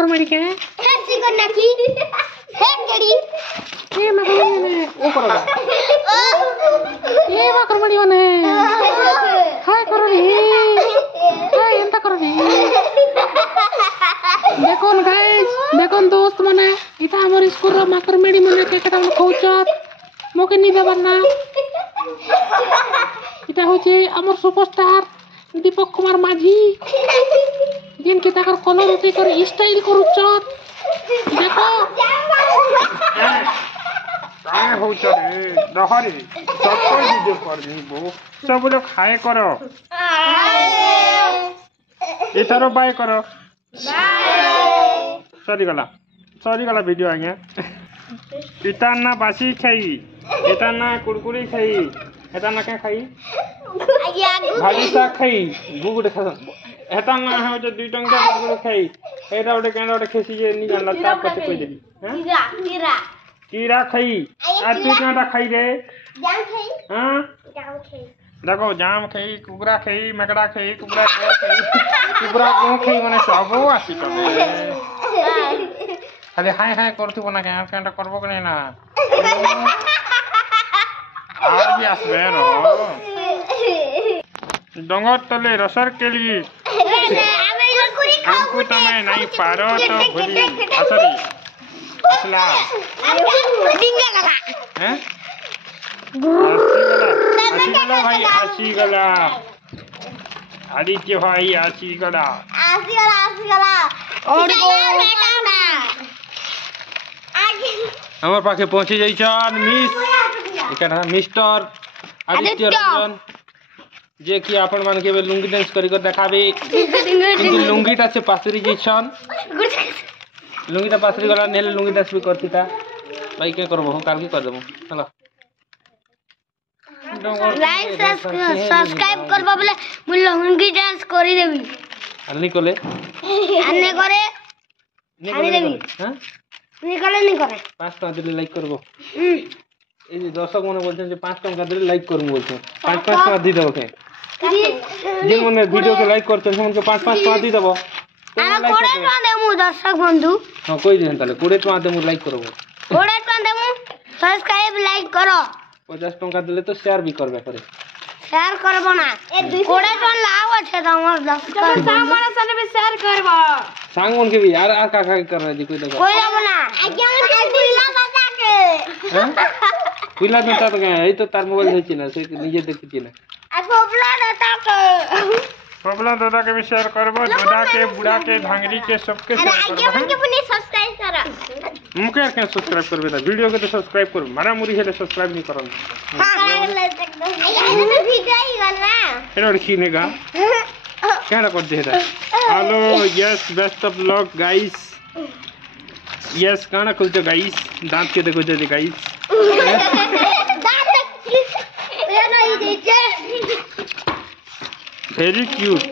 माकर मड़ी के ऐसी करना की एक जड़ी ये माकर मड़ी ने ओ करो ये माकर मड़ी ने हाय करो रे हाय एंता करो रे देखो गाइस देखो दोस्त माने इटा हमर स्कूल रो माकर मड़ी माने के कटा खौचत मोके नी देबर ना इटा होचे हमर सुपरस्टार दीपक कुमार माझी जिन के ताकर कलर उठे कर स्टाइल करूचत देखो काय हो चले रहरे सब वीडियो कर दीबो सब लोग खाए करो इथरो बाय करो बाय सॉरी गला वीडियो आगे इता ना बासी खाई इता ना कुरकुरी खाई इता ना क्या खाई भाजी साग खाई गुगुड़ खा हेता ना है जो दुई टंगा गुगुड़ खाई एटा ओटे केंडा ओटे खेसी जे नी जानला ता पते कोइ देबी हैं कीड़ा खाई आ तू केंडा खाई रे जाम खाई हां जाम खाई देखो जाम खाई कुकरा खाई मकड़ा खाई कुकरा गोर खाई कुकरा को खाई माने सब आसी करे खाली हाय हाय करथु बना के केंडा करबो कि ना आर भी आसबे रो डंगर तले रसर के लिए हमको तमे नहीं पारो तो भूली असरी असला डिंगा लगा हैं आसी गला भाई आसी गला आदित्य भाई आसी गला और बेटा ना हमर पाखे पहुंची जाई छन मिस एकरा मिस्टर आदित्य रंजन जे कि आपण मान के लुंगी डांस करी कर देखाबे लुंगीटा से पासरी जे छन लुंगीटा पासरी गला नेले लुंगी डांस भी करतीता भाई के करबो हम काल की कर देबो चलो लाइक सब्सक्राइब करबो बोले मु लुंगी डांस करी देबी अन्नी कोले अन्ने करे आनी देबी हां निकले नहीं करे 5 टका दिले लाइक करबो ए दर्शक माने बोलछन जे 5 टका दिले लाइक करबो बोलछन 5 टका दी देबो के जे मने वीडियो के लाइक करछन उनको 5 टका दी देबो आ 20 टका देमु दर्शक बंधु हां कोई दिन ताले 20 टका देमु लाइक करबो 20 टका देमु सब्सक्राइब लाइक करो 50 टका दिले तो शेयर भी करबे करे शेयर करबो ना ए 20 टका लाव छै त हमर दर्शक सामने सने भी शेयर करबो सांग उनके भी यार आ का कर रहा है कोई देखो कोई ना आगे उनके बिल्ला बता के बिल्ला बता तो गया ये तो तार मोबाइल है ना से निजे देखती ना आ पोपला बता के पोपला दादा के भी शेयर करबो दादा के बुढ़ा के भांगरी के सबके शेयर करबो आगे उनके पुनी सब्सक्राइब करा मुके के सब्सक्राइब करबे ना वीडियो के तो सब्सक्राइब करो मारा मुरी हेले सब्सक्राइब नहीं करो हां ये तो वीडियो ही करना एरो खीनेगा क्या कर दे रहा hello yes best of luck guys yes काना खोलते गाइस दांत के देखो जल्दी गाइस वेरी क्यूट